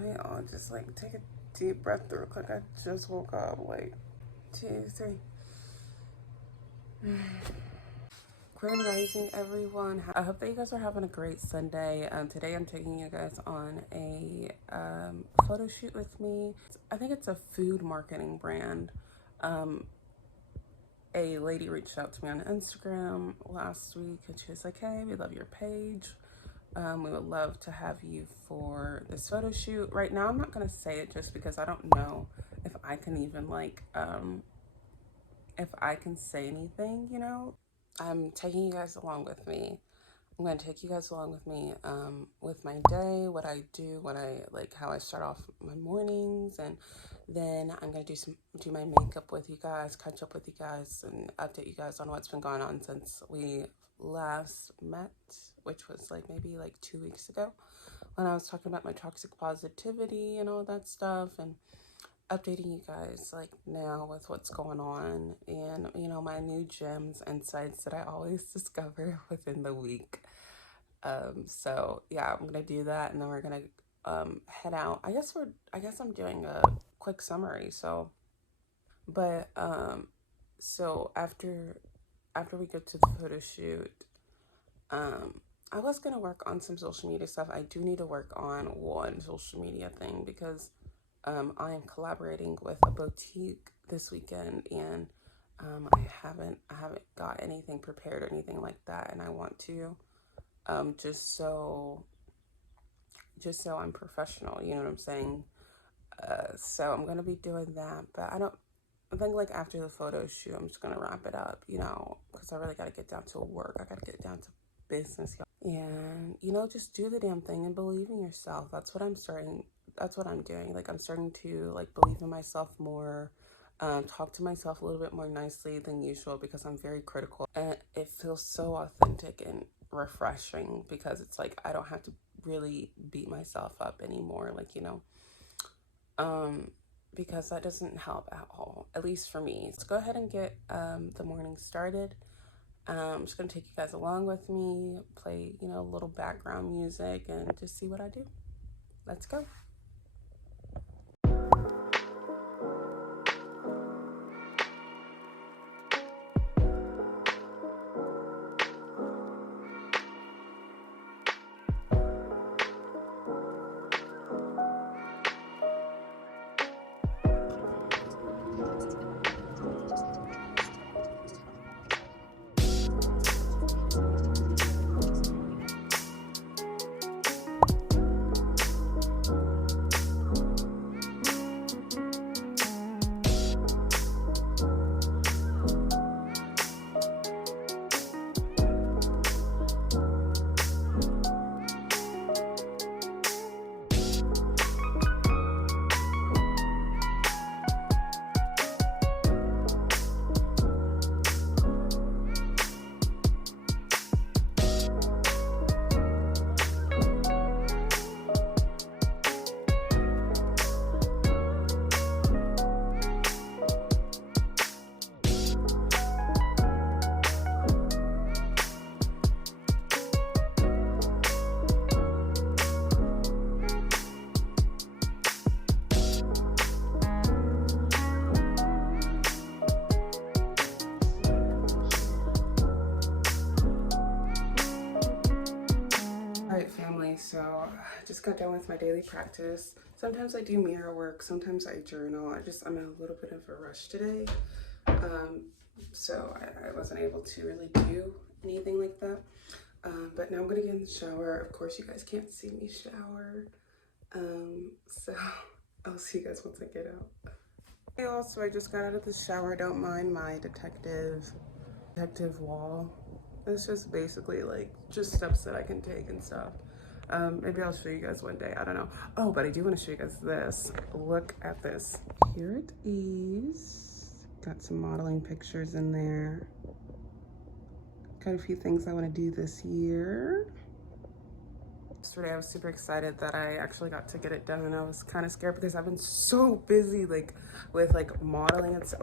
Hey, I'll just like take a deep breath real quick. I just woke up. Wait, 2, 3. Grand Rising, everyone. I hope that you guys are having a great Sunday. Today I'm taking you guys on a photo shoot with me. I think it's a food marketing brand. A lady reached out to me on Instagram last week and she was like, hey, we love your page. We would love to have you for this photo shoot. Right now, I'm not going to say it just because I don't know if I can even if I can say anything, you know? I'm taking you guys along with me. I'm going to take you guys along with me with my day, what I do, how I start off my mornings, and then I'm going to do my makeup with you guys, catch up with you guys, and update you guys on what's been going on since we last met, which was maybe 2 weeks ago, when I was talking about my toxic positivity and all that stuff, and updating you guys now with what's going on and my new gems, insights that I always discover within the week. So yeah, I'm gonna do that, and then we're gonna head out. I guess I'm doing a quick summary. So after we get to the photo shoot, I was gonna work on some social media stuff. I do need to work on one social media thing because I am collaborating with a boutique this weekend, and I haven't got anything prepared or anything like that, and I want to just so I'm professional, you know what I'm saying? So I'm gonna be doing that, but I think after the photo shoot, I'm just gonna wrap it up, because I really gotta get down to work. I gotta get down to business, and just do the damn thing and believe in yourself. That's what I'm doing. I'm starting to believe in myself more, talk to myself a little bit more nicely than usual because I'm very critical, and it feels so authentic and refreshing because it's I don't have to really beat myself up anymore, because that doesn't help at all, at least for me. Let's go ahead and get the morning started. I'm just gonna take you guys along with me, play a little background music, and just see what I do. Let's go. Family, so I just got done with my daily practice. Sometimes I do mirror work, sometimes I journal. I'm in a little bit of a rush today, so I wasn't able to really do anything like that, but now I'm gonna get in the shower. Of course you guys can't see me shower, so I'll see you guys once I get out. Hey y'all, so I just got out of the shower. Don't mind my detective wall. It's just basically just steps that I can take and stuff. Maybe I'll show you guys one day, I don't know. Oh, but I do want to show you guys this. Look at this. Here it is. Got some modeling pictures in there. Got a few things I want to do this year. Yesterday I was super excited that I actually got to get it done, and I was kind of scared because I've been so busy with modeling and stuff.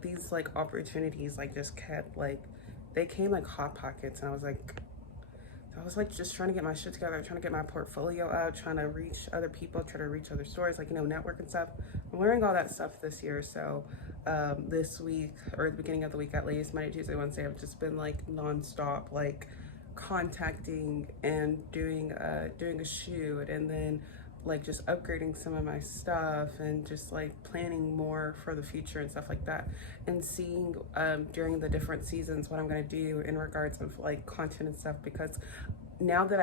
These opportunities just kept they came like hot pockets, and I was was like just trying to get my shit together, trying to get my portfolio out, trying to reach other people, try to reach other stores, like, you know, network and stuff. I'm learning all that stuff this year. So this week, or the beginning of the week at least, Monday, Tuesday, Wednesday, I've just been like nonstop, like contacting and doing a shoot, and then like just upgrading some of my stuff, and just like planning more for the future and stuff like that, and seeing during the different seasons what I'm gonna do in regards of like content and stuff. Because now that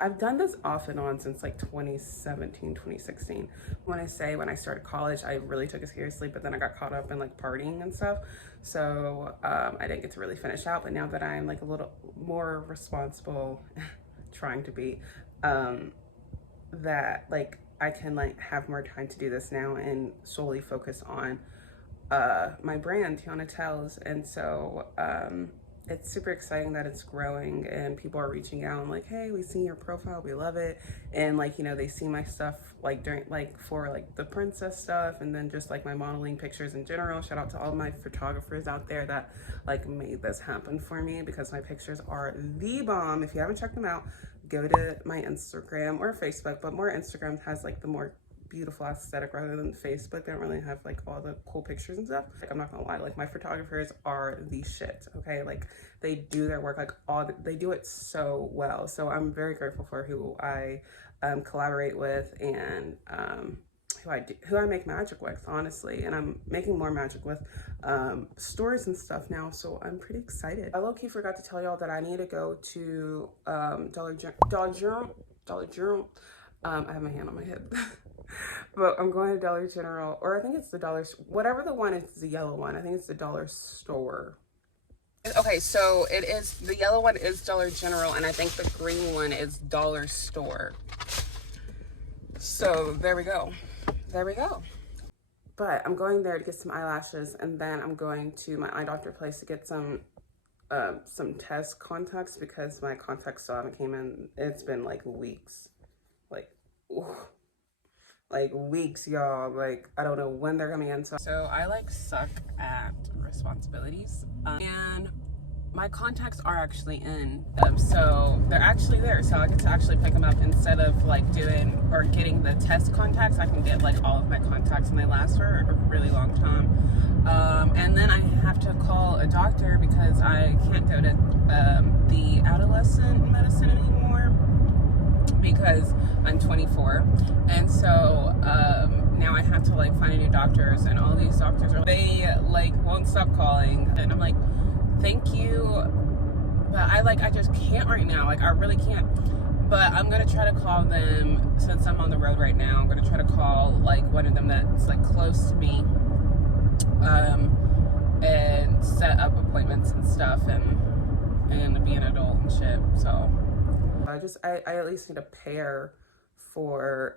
I've done this off and on since like 2017, 2016. When I started college, I really took it seriously, but then I got caught up in like partying and stuff. So I didn't get to really finish out. But now that I'm like a little more responsible, trying to be, that like I can like have more time to do this now and solely focus on my brand, Tiana Tells. And so it's super exciting that it's growing and people are reaching out and like, hey, we see your profile, we love it. And like, you know, they see my stuff like during like for like the princess stuff, and then just like my modeling pictures in general. Shout out to all my photographers out there that like made this happen for me, because my pictures are the bomb. If you haven't checked them out, go to my Instagram or Facebook, but more Instagram has like the more beautiful aesthetic rather than Facebook. They don't really have like all the cool pictures and stuff. Like, I'm not gonna lie, like my photographers are the shit, okay? Like they do their work, like they do it so well. So I'm very grateful for who I collaborate with, and who I make magic with, honestly. And I'm making more magic with stores and stuff now, so I'm pretty excited. I low-key forgot to tell y'all that I need to go to Dollar General. I have my hand on my head. But I'm going to Dollar General, or I think it's the Dollar, whatever the one is, the yellow one. I think it's the Dollar Store. Okay, so it is, the yellow one is Dollar General, and I think the green one is Dollar Store. So there we go. There we go. But I'm going there to get some eyelashes, and then I'm going to my eye doctor place to get some test contacts, because my contacts still haven't came in. It's been like weeks. Like weeks, y'all. Like, I don't know when they're coming in. So I like suck at responsibilities, and my contacts are actually in, so they're actually there. So I get to actually pick them up instead of like doing or getting the test contacts. I can get like all of my contacts, and they last for a really long time. And then I have to call a doctor because I can't go to the adolescent medicine anymore, because I'm 24, and so now I have to like find new doctors, and all these doctors they like won't stop calling, and I'm like, thank you, but I just can't right now. Like, I really can't. But I'm gonna try to call them, since I'm on the road right now. I'm gonna try to call like one of them that's like close to me, and set up appointments and stuff, and be an adult and shit. So I at least need a pair for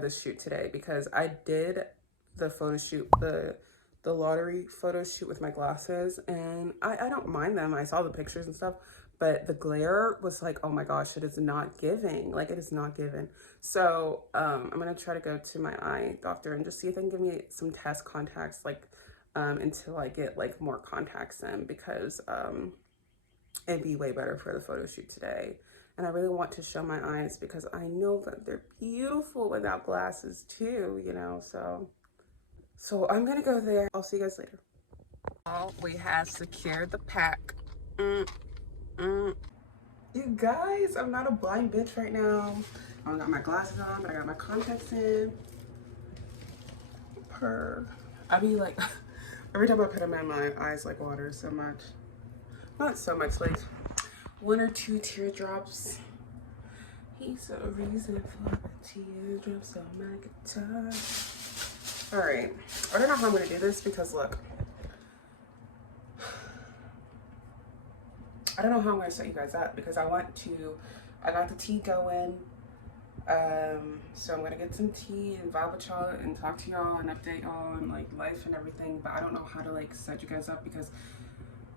this shoot today, because I did the photo shoot, the lottery photo shoot with my glasses, and I don't mind them. I saw the pictures and stuff, but the glare was like, oh my gosh, it is not giving. Like, it is not given. So I'm gonna try to go to my eye doctor and just see if they can give me some test contacts, like until I get like more contacts in, because it'd be way better for the photo shoot today. And I really want to show my eyes, because I know that they're beautiful without glasses too, you know. So I'm gonna go there. I'll see you guys later. Oh, we have secured the pack. You guys, I'm not a blind bitch right now. I don't got my glasses on, but I got my contacts in. I be like, every time I put them in, my eyes like water so much. Not so much, like 1 or 2 teardrops. He's a reason for the teardrops on my guitar. All right, I don't know how I'm gonna do this, because look, I don't know how I'm gonna set you guys up, because I got the tea going. So I'm gonna get some tea and vibe with y'all and talk to y'all and update y'all on like life and everything, but I don't know how to like set you guys up, because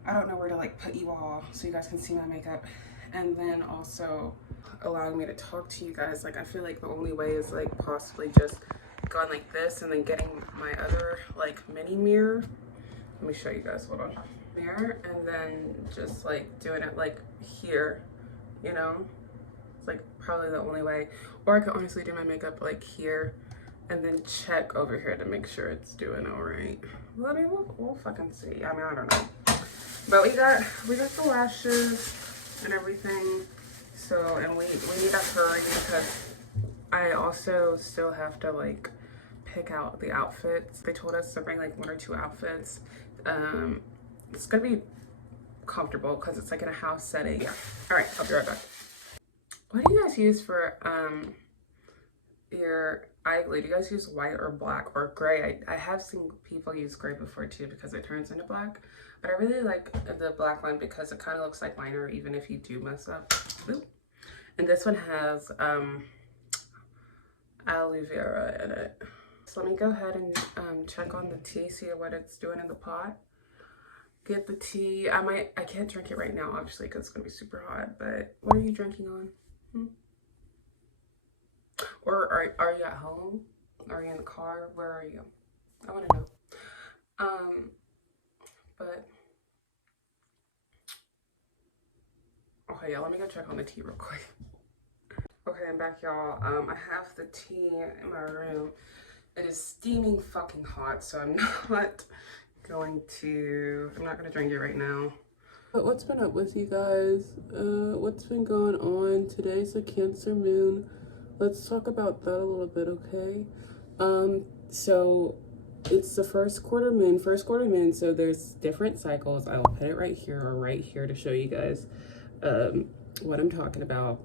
I don't know where to like put you all so you guys can see my makeup, and then also allowing me to talk to you guys. Like, I feel like the only way is like possibly just going like this, and then getting my other like mini mirror. Let me show you guys, hold on. Mirror, and then just like doing it like here, you know? It's like probably the only way. Or I could honestly do my makeup like here and then check over here to make sure it's doing all right. Well, I mean, we'll fucking see. I mean, I don't know. But we got the lashes and everything. So, and we need to hurry because I also still have to like pick out the outfits. They told us to bring like 1 or 2 outfits. It's gonna be comfortable because it's like in a house setting. Yeah. All right, I'll be right back. What do you guys use for your eye glue? Do you guys use white or black or gray? I have seen people use gray before too because it turns into black. But I really like the black one because it kind of looks like liner even if you do mess up. Ooh. And this one has aloe vera in it. So let me go ahead and check on the tea, see what it's doing in the pot. Get the tea. I can't drink it right now, obviously, because it's gonna be super hot. But what are you drinking on? Or are you at home? Are you in the car? Where are you? I want to know. But okay, yeah. Let me go check on the tea real quick. Okay, I'm back, y'all. I have the tea in my room. It is steaming fucking hot, so I'm not gonna drink it right now. But what's been up with you guys? What's been going on? Today's a Cancer moon. Let's talk about that a little bit, okay? So it's the first quarter moon, so there's different cycles. I will put it right here or right here to show you guys what I'm talking about.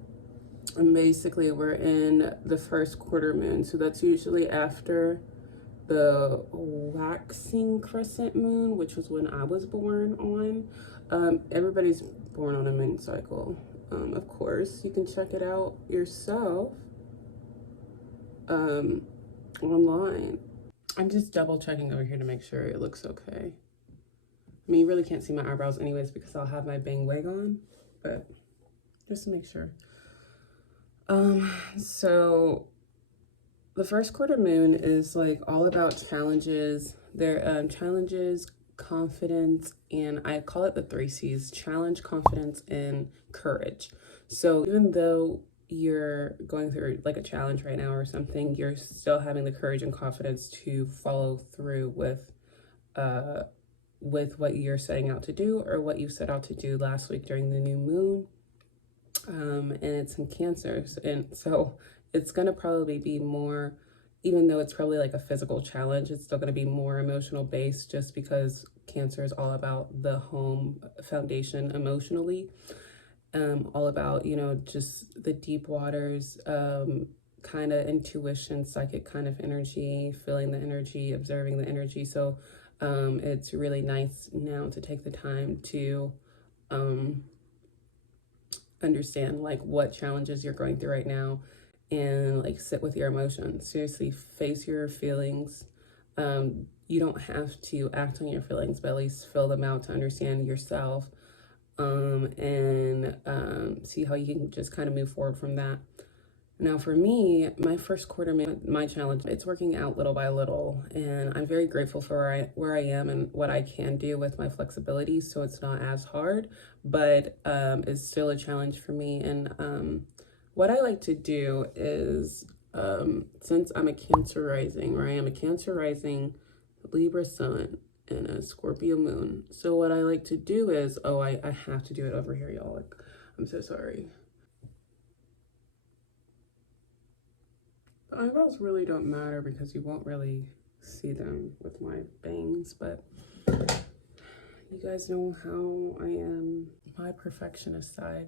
And basically we're in the first quarter moon, so that's usually after the waxing crescent moon, which was when I was born on. Everybody's born on a moon cycle, of course. You can check it out yourself online. I'm just double checking over here to make sure it looks okay. I mean, you really can't see my eyebrows anyways because I'll have my bang wig on, but just to make sure. So the first quarter moon is like all about challenges. There challenges, confidence, and I call it the 3 C's: challenge, confidence, and courage. So even though you're going through like a challenge right now or something, you're still having the courage and confidence to follow through with what you're setting out to do or what you set out to do last week during the new moon. And it's in Cancers, and so it's gonna probably be more, even though it's probably like a physical challenge, it's still gonna be more emotional based just because Cancer is all about the home foundation emotionally. All about, you know, just the deep waters, kind of intuition, psychic kind of energy, feeling the energy, observing the energy. So it's really nice now to take the time to understand like what challenges you're going through right now and like sit with your emotions. Seriously, face your feelings. You don't have to act on your feelings, but at least feel them out to understand yourself. And see how you can just kind of move forward from that. Now for me, my first quarter, my challenge, it's working out little by little, and I'm very grateful for where I am and what I can do with my flexibility, so it's not as hard, but it's still a challenge for me. And what I like to do is, since I'm a Cancer rising, right? I'm a Cancer rising, Libra sun, and a Scorpio moon. So what I like to do is, I have to do it over here, y'all. Like, I'm so sorry. The eyebrows really don't matter because you won't really see them with my bangs, but you guys know how I am, my perfectionist side.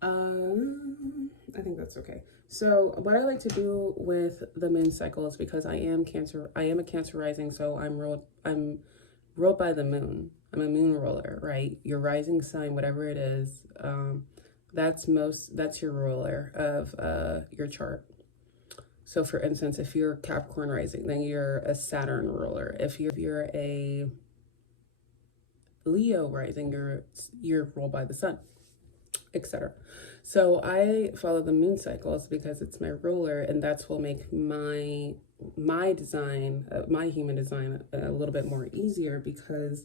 I think that's okay. So what I like to do with the moon cycle is, because I am a Cancer rising, so I'm ruled by the moon. I'm a moon ruler, right? Your rising sign, whatever it is, that's your ruler of your chart. So for instance, if you're Capricorn rising, then you're a Saturn ruler. If you're a Leo rising, you're ruled by the sun, etc. So I follow the moon cycles because it's my ruler, and that's what will make my design, my human design, a little bit more easier because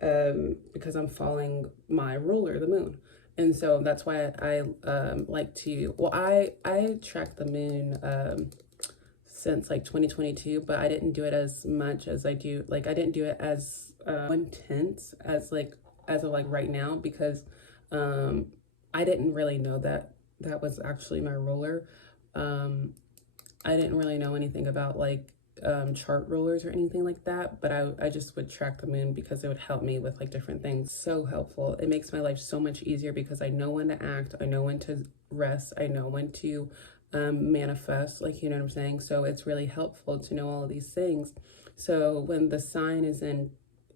I'm following my ruler, the moon. And so that's why I like to, well, I track the moon since like 2022, but I didn't do it as much as I do. Like I didn't do it as intense as of like right now, because I didn't really know that that was actually my ruler. I didn't really know anything about like chart rulers or anything like that, but I just would track the moon because it would help me with like different things. So helpful. It makes my life so much easier because I know when to act, I know when to rest, I know when to manifest, like, you know what I'm saying? So it's really helpful to know all of these things. So when the sign is in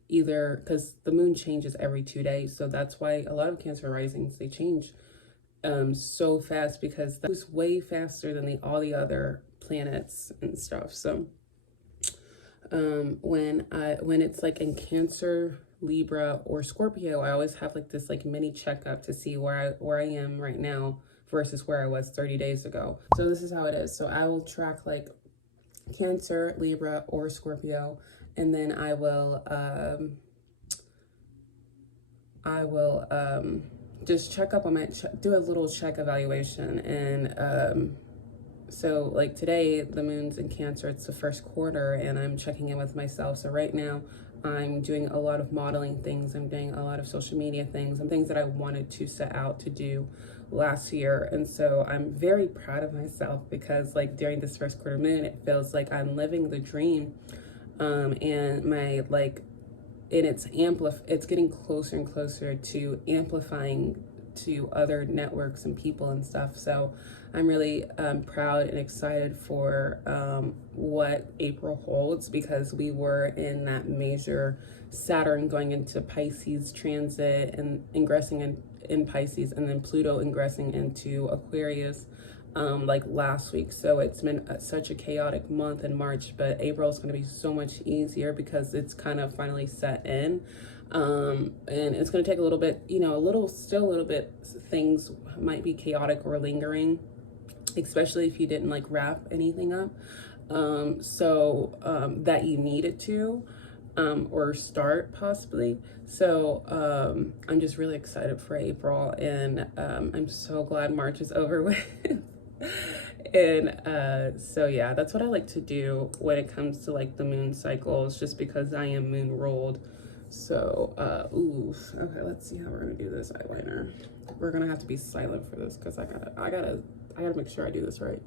either, because the moon changes every 2 days, so that's why a lot of Cancer risings, they change so fast, because that was way faster than all the other planets and stuff. So when it's like in Cancer, Libra, or Scorpio, I always have like this like mini checkup to see where I am right now versus where I was 30 days ago. So this is how it is. So I will track like Cancer, Libra, or Scorpio, and then I will just check up on my do a little check evaluation. And so like today the moon's in Cancer, it's the first quarter, and I'm checking in with myself. So right now I'm doing a lot of modeling things, I'm doing a lot of social media things, and things that I wanted to set out to do last year. And so I'm very proud of myself, because like during this first quarter moon, it feels like I'm living the dream. And my like, and it's getting closer and closer to amplifying to other networks and people and stuff. So I'm really proud and excited for what April holds, because we were in that major Saturn going into Pisces transit and ingressing in Pisces, and then Pluto ingressing into Aquarius like last week. So it's been such a chaotic month in March, but April is going to be so much easier because it's kind of finally set in. And it's going to take a little bit, you know, still a little bit, things might be chaotic or lingering, especially if you didn't like wrap anything up. That you needed to, or start possibly. So I'm just really excited for April, and I'm so glad March is over with. And so yeah, that's what I like to do when it comes to like the moon cycles, just because I am moon ruled. So okay, let's see how we're gonna do this eyeliner. We're gonna have to be silent for this because I gotta make sure I do this right.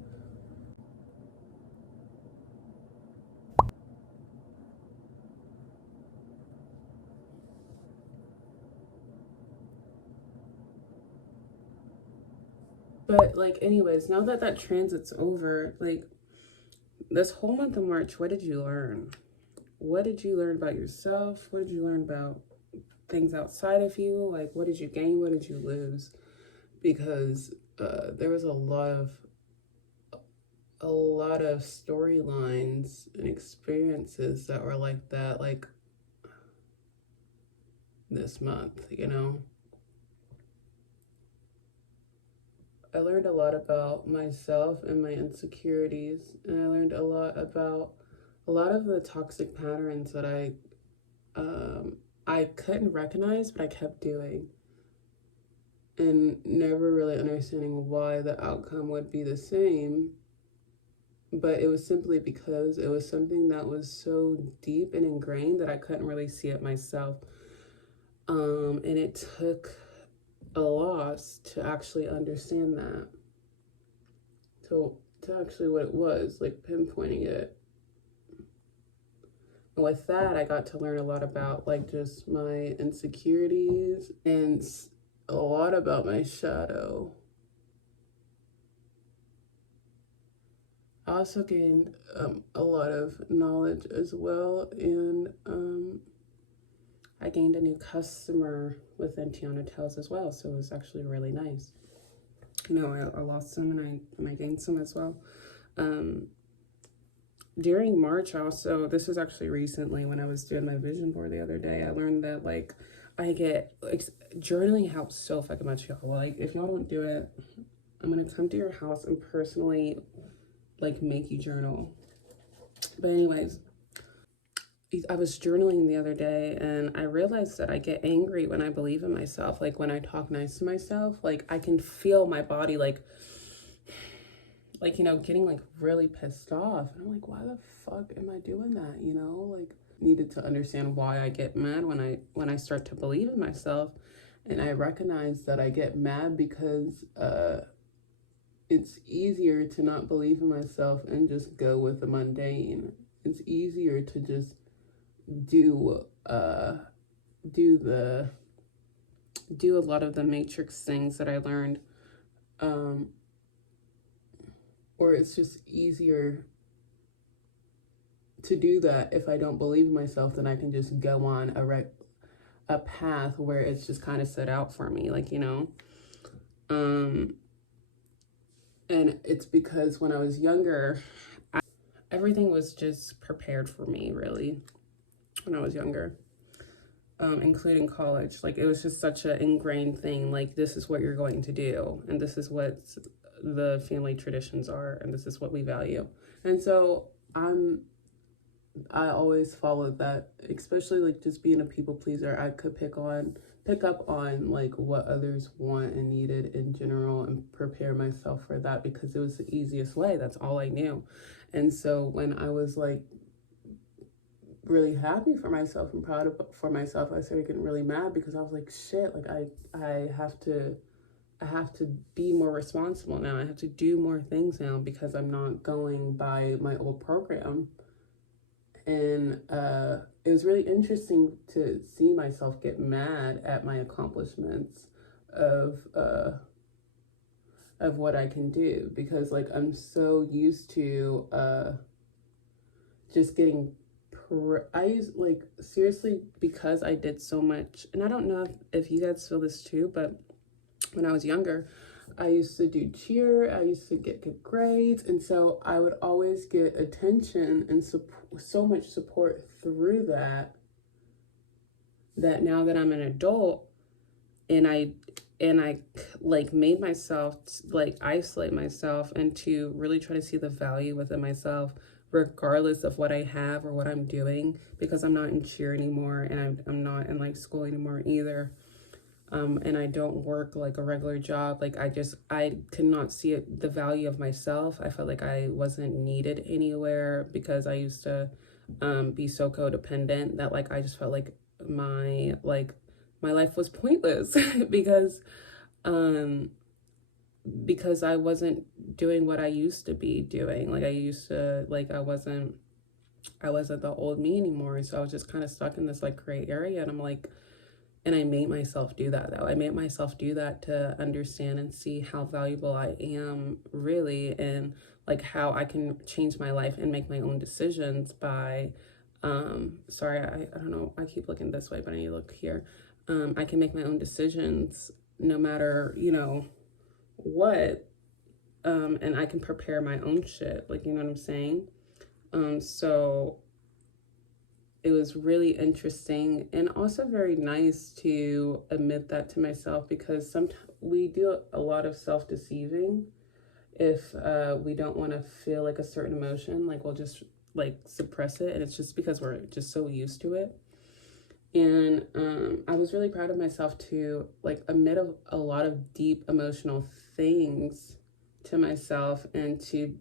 But like, anyways, now that that transit's over, like this whole month of March, what did you learn? What did you learn about yourself? What did you learn about things outside of you? Like, what did you gain? What did you lose? Because there was a lot of storylines and experiences that were like that, like this month, you know. I learned a lot about myself and my insecurities, and I learned a lot about a lot of the toxic patterns that I couldn't recognize, but I kept doing, and never really understanding why the outcome would be the same. But it was simply because it was something that was so deep and ingrained that I couldn't really see it myself. And it took a loss to actually understand that, to actually what it was, like pinpointing it. And with that, I got to learn a lot about like just my insecurities and a lot about my shadow. I also gained a lot of knowledge as well, and I gained a new customer within Tiana Tales as well, so it was actually really nice. You know, I lost some and I gained some as well. During March also, this was actually recently when I was doing my vision board the other day, I learned that like journaling helps so fucking much, y'all. Like if y'all don't do it, I'm gonna come to your house and personally like make you journal. But anyways, I was journaling the other day and I realized that I get angry when I believe in myself. Like when I talk nice to myself, like I can feel my body getting like really pissed off. And I'm like, why the fuck am I doing that? Like needed to understand why I get mad when I start to believe in myself. And I recognize that I get mad because it's easier to not believe in myself and just go with the mundane. It's easier to just do do a lot of the matrix things that I learned, or it's just easier to do that if I don't believe in myself. Then I can just go on a path where it's just kind of set out for me, and it's because when I was younger, everything was just prepared for me, really, when I was younger. Including college. Like it was just such an ingrained thing. Like this is what you're going to do, and this is what the family traditions are, and this is what we value. And so I always followed that, especially like just being a people pleaser. I could pick up on like what others want and needed in general and prepare myself for that because it was the easiest way. That's all I knew. And so when I was like really happy for myself and proud for myself, I started getting really mad because I was like, shit, like I have to be more responsible now. I have to do more things now because I'm not going by my old program. And it was really interesting to see myself get mad at my accomplishments of what I can do, because like I'm so used to just getting like seriously, because I did so much. And I don't know if you guys feel this too, but when I was younger, I used to do cheer, I used to get good grades, and so I would always get attention and so much support through that now that I'm an adult and I like made myself like isolate myself and to really try to see the value within myself regardless of what I have or what I'm doing, because I'm not in cheer anymore and I'm not in like school anymore either. And I don't work like a regular job. Like I could not see the value of myself. I felt like I wasn't needed anywhere because I used to be so codependent that like I just felt like my life was pointless because I wasn't doing what I used to be doing. Like I wasn't the old me anymore. So I was just kind of stuck in this like gray area, and I'm like, and I made myself do that though. I made myself do that to understand and see how valuable I am really, and like how I can change my life and make my own decisions by, sorry, I don't know, I keep looking this way, but I need to look here. I can make my own decisions no matter, what, and I can prepare my own shit, like, you know what I'm saying? So it was really interesting and also very nice to admit that to myself, because sometimes we do a lot of self-deceiving if we don't want to feel like a certain emotion. Like we'll just like suppress it, and it's just because we're just so used to it. And I was really proud of myself to like admit a lot of deep emotional things to myself, and to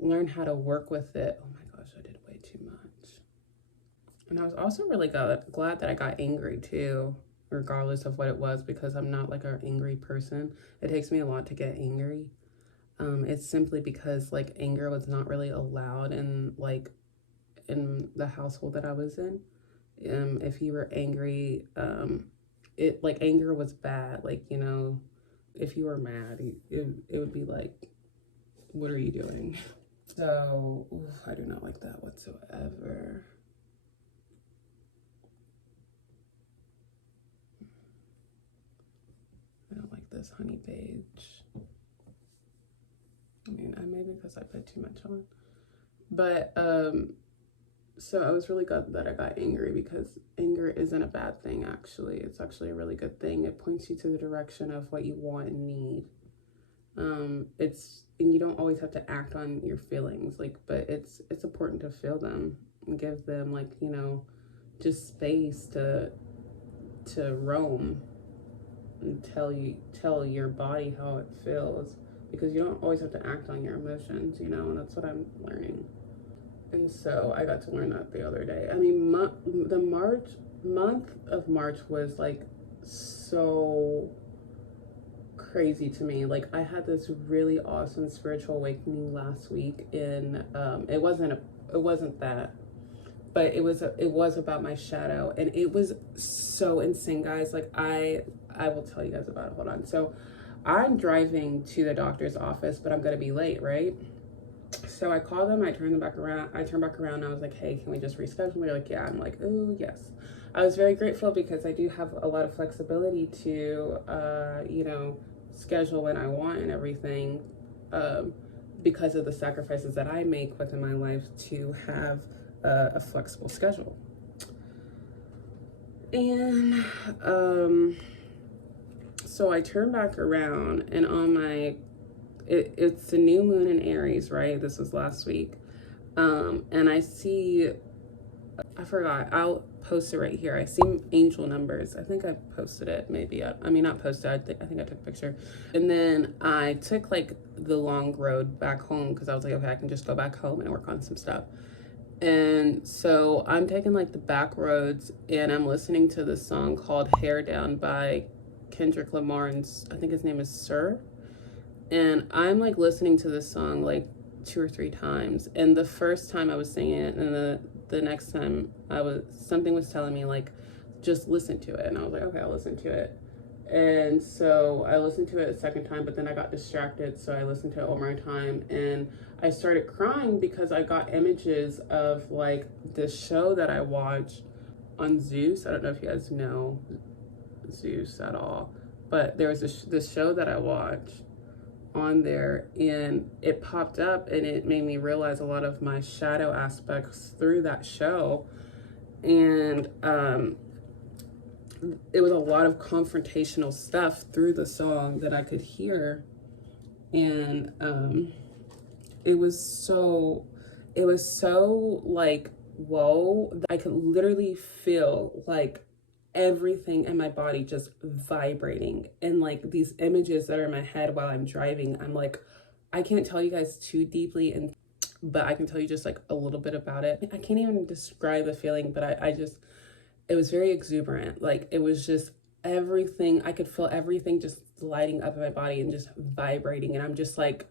learn how to work with it. Oh my gosh, I did way too much. And I was also really glad that I got angry too, regardless of what it was, because I'm not like an angry person. It takes me a lot to get angry. It's simply because like anger was not really allowed in the household that I was in. If you were angry, it like anger was bad. Like, if you were mad, it would be like, what are you doing? So, I do not like that whatsoever. I don't like this honey page. I mean, maybe because I put too much on. But, so I was really glad that I got angry, because anger isn't a bad thing, actually. It's actually a really good thing. It points you to the direction of what you want and need. And you don't always have to act on your feelings, like, but it's important to feel them and give them, like, you know, just space to roam and tell your body how it feels, because you don't always have to act on your emotions, you know, and that's what I'm learning. And so I got to learn that the other day. I mean, the month of March was like so crazy to me. Like, I had this really awesome spiritual awakening last week, and it wasn't that, but it was about my shadow, and it was so insane, guys. Like, I will tell you guys about it. Hold on. So I'm driving to the doctor's office, but I'm gonna be late, right? So I called them, I turned back around, and I was like, hey, can we just reschedule? They're like, yeah. I'm like, oh, yes. I was very grateful because I do have a lot of flexibility to, you know, schedule when I want and everything, because of the sacrifices that I make within my life to have a flexible schedule. And so I turned back around, and on my it's the new moon in Aries, right? This was last week. And I see, I forgot, I'll post it right here. I see angel numbers. I think I posted it, maybe. I mean, not posted, I think I took a picture. And then I took like the long road back home because I was like, okay, I can just go back home and work on some stuff. And so I'm taking like the back roads, and I'm listening to this song called Hair Down by Kendrick Lamar, and I think his name is Sir. And I'm like listening to this song like 2 or 3 times. And the first time I was singing it, and the next time something was telling me like, just listen to it. And I was like, okay, I'll listen to it. And so I listened to it a second time, but then I got distracted. So I listened to it one more time, and I started crying because I got images of like this show that I watched on Zeus. I don't know if you guys know Zeus at all, but there was this show that I watched on there, and it popped up, and it made me realize a lot of my shadow aspects through that show. And it was a lot of confrontational stuff through the song that I could hear. And it was so like, whoa, I could literally feel like everything in my body just vibrating, and like these images that are in my head while I'm driving, I'm like, I can't tell you guys too deeply, but I can tell you just like a little bit about it. I can't even describe the feeling, but I just, it was very exuberant. Like, it was just everything, I could feel everything just lighting up in my body and just vibrating. And I'm just like,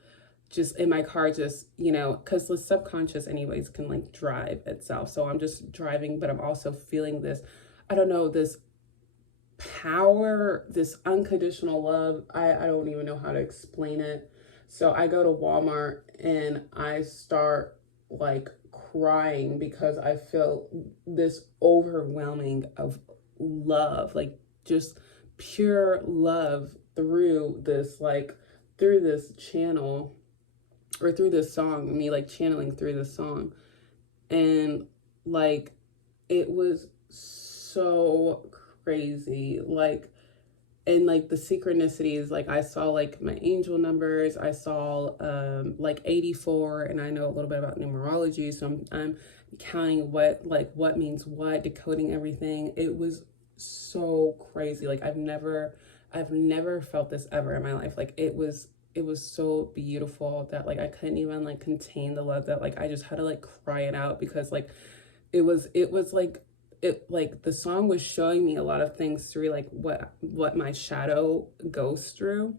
just in my car, just, you know, because the subconscious anyways can like drive itself. So I'm just driving, but I'm also feeling this, I don't know, this power, this unconditional love. I don't even know how to explain it. So I go to Walmart, and I start like crying because I feel this overwhelming of love, like just pure love through this, like through this channel, or through this song, me like channeling through this song. And like, it was so crazy. Like, and like the synchronicities, like I saw like my angel numbers, I saw like 84, and I know a little bit about numerology, so I'm counting what means what, decoding everything. It was so crazy. Like, I've never felt this ever in my life. Like, it was so beautiful that like I couldn't even like contain the love, that like I just had to like cry it out, because like it was like, it like the song was showing me a lot of things through like what my shadow goes through,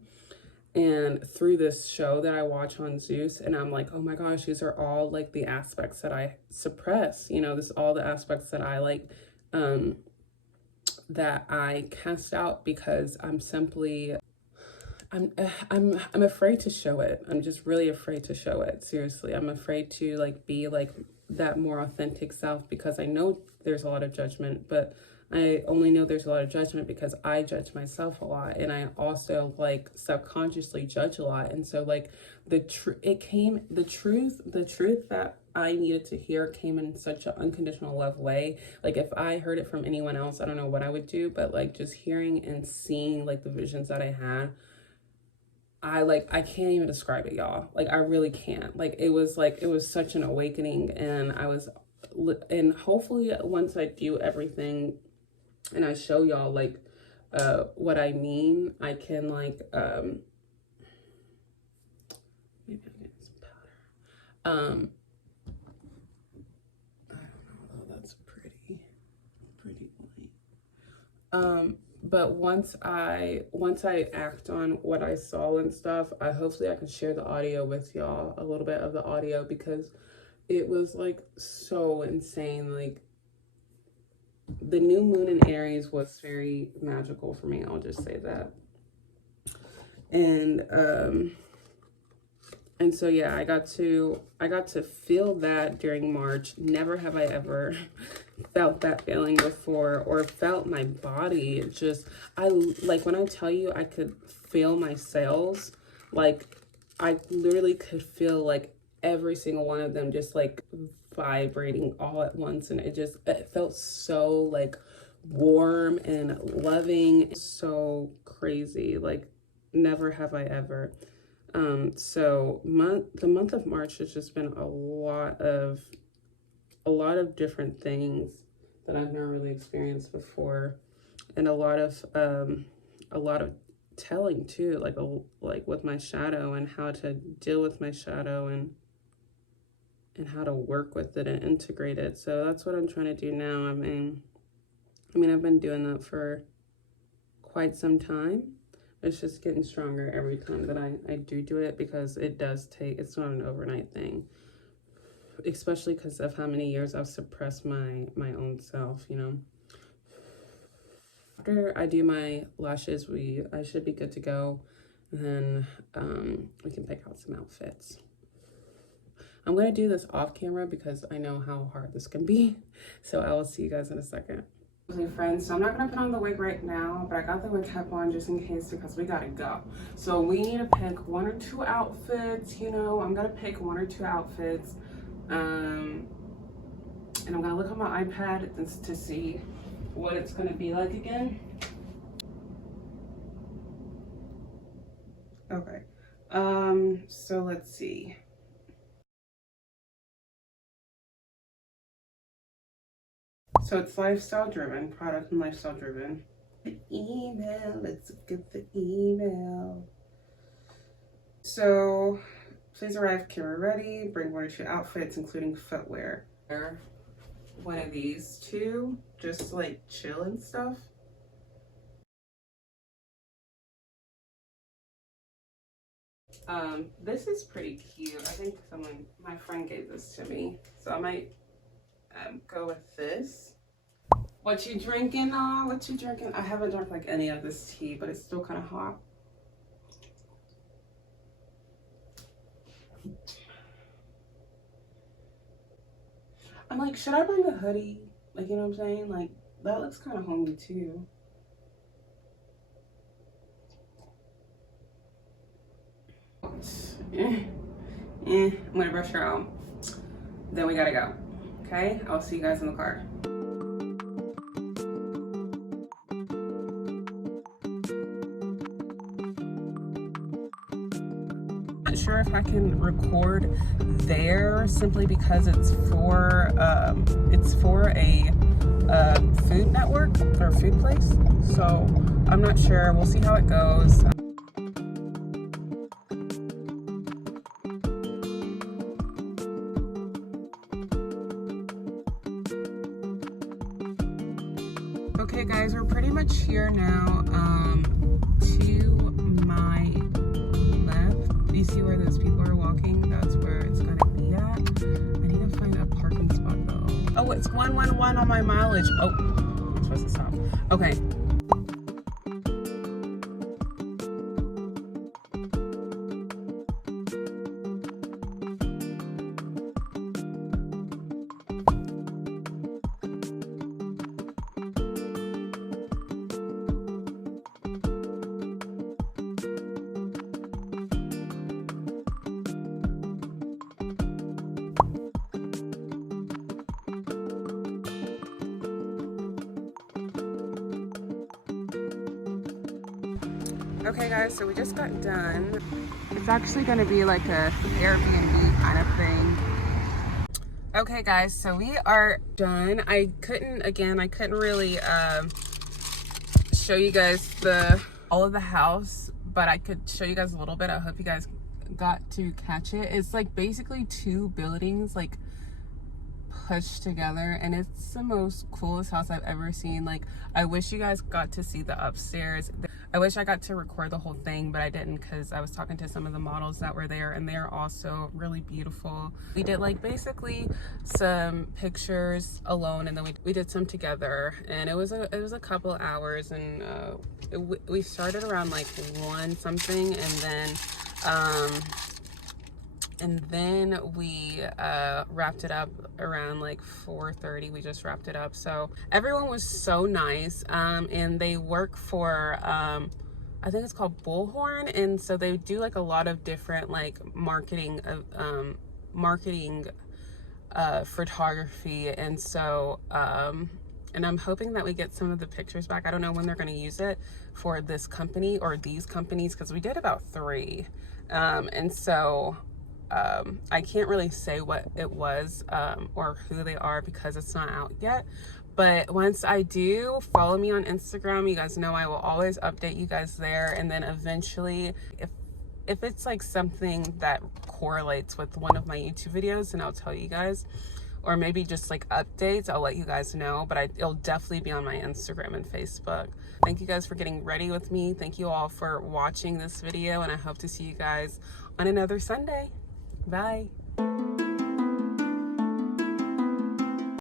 and through this show that I watch on Zeus. And I'm like, oh my gosh, these are all like the aspects that I suppress, you know, this all the aspects that I like that I cast out, because I'm simply, I'm afraid to show it. I'm just really afraid to show it. Seriously, I'm afraid to like be like that more authentic self, because I know there's a lot of judgment, but I only know there's a lot of judgment because I judge myself a lot, and I also like subconsciously judge a lot. And so like the truth that I needed to hear came in such an unconditional love way. Like, if I heard it from anyone else, I don't know what I would do, but like just hearing and seeing like the visions that I had, I can't even describe it, y'all. Like, I really can't. Like, it was such an awakening, and and hopefully once I do everything and I show y'all like what I mean, I can like maybe I'll get some powder. I don't know though, that's pretty light. But once I act on what I saw and stuff, hopefully I can share the audio with y'all, a little bit of the audio, because it was like so insane. Like, the new moon in Aries was very magical for me, I'll just say that. And so yeah, I got to feel that during March. Never have I ever felt that feeling before, or felt my body. It just, like, when I tell you I could feel my cells, like, I literally could feel like every single one of them just like vibrating all at once, and it felt so like warm and loving, so crazy. Like, never have I ever. So the month of March has just been a lot of different things that I've never really experienced before, and a lot of telling too, like with my shadow, and how to deal with my shadow, and how to work with it and integrate it. So that's what I'm trying to do now. I mean, I've been doing that for quite some time. It's just getting stronger every time that I do it, because it's not an overnight thing, especially because of how many years I've suppressed my own self, you know. After I do my lashes, I should be good to go, and then we can pick out some outfits. I'm going to do this off camera because I know how hard this can be. So I will see you guys in a second. Okay, friends, so I'm not going to put on the wig right now, but I got the wig cap on just in case, because we got to go. So we need to pick 1 or 2 outfits, you know. I'm going to pick 1 or 2 outfits. And I'm going to look on my iPad to see what it's going to be like again. Okay. So let's see. So it's lifestyle driven, product and lifestyle driven. The email, let's look at the email. So please arrive camera ready, bring 1 or 2 outfits, including footwear. One of these 2, just like chill and stuff. This is pretty cute. I think my friend gave this to me. So I might go with this. What you drinking? What you drinking? I haven't drunk like any of this tea, but it's still kind of hot. I'm like, should I bring a hoodie? Like, you know what I'm saying? Like, that looks kind of homey too. I'm gonna brush her out. Then we gotta go. Okay, I'll see you guys in the car. Not sure if I can record there, simply because it's for a food network or food place. So I'm not sure. We'll see how it goes. Okay guys, we're pretty much here now. To my left, you see where those people are walking? That's where it's gonna be at. I need to find a parking spot though. Oh, it's 111 on my mileage. Oh, I'm supposed to stop. Okay. Okay guys, so we just got done. It's actually going to be like a Airbnb kind of thing. Okay guys, so we are done. I couldn't really show you guys all of the house, but I could show you guys a little bit. I hope you guys got to catch it. It's like basically 2 buildings like pushed together, and it's the most coolest house I've ever seen. Like, I wish you guys got to see the upstairs. I wish I got to record the whole thing, but I didn't because I was talking to some of the models that were there, and they're also really beautiful. We did like basically some pictures alone, and then we did some together, and it was a couple hours, and we started around like 1 something, and then we wrapped it up around like 4:30. We just wrapped it up. So everyone was so nice, and they work for I think it's called Bullhorn, and so they do like a lot of different like marketing photography, and so and I'm hoping that we get some of the pictures back. I don't know when they're going to use it for this company or these companies, because we did about 3, and so I can't really say what it was or who they are because it's not out yet. But once I do, follow me on Instagram. You guys know I will always update you guys there. And then eventually, if it's like something that correlates with one of my YouTube videos, then I'll tell you guys. Or maybe just like updates, I'll let you guys know. But it'll definitely be on my Instagram and Facebook. Thank you guys for getting ready with me. Thank you all for watching this video. And I hope to see you guys on another Sunday. Bye.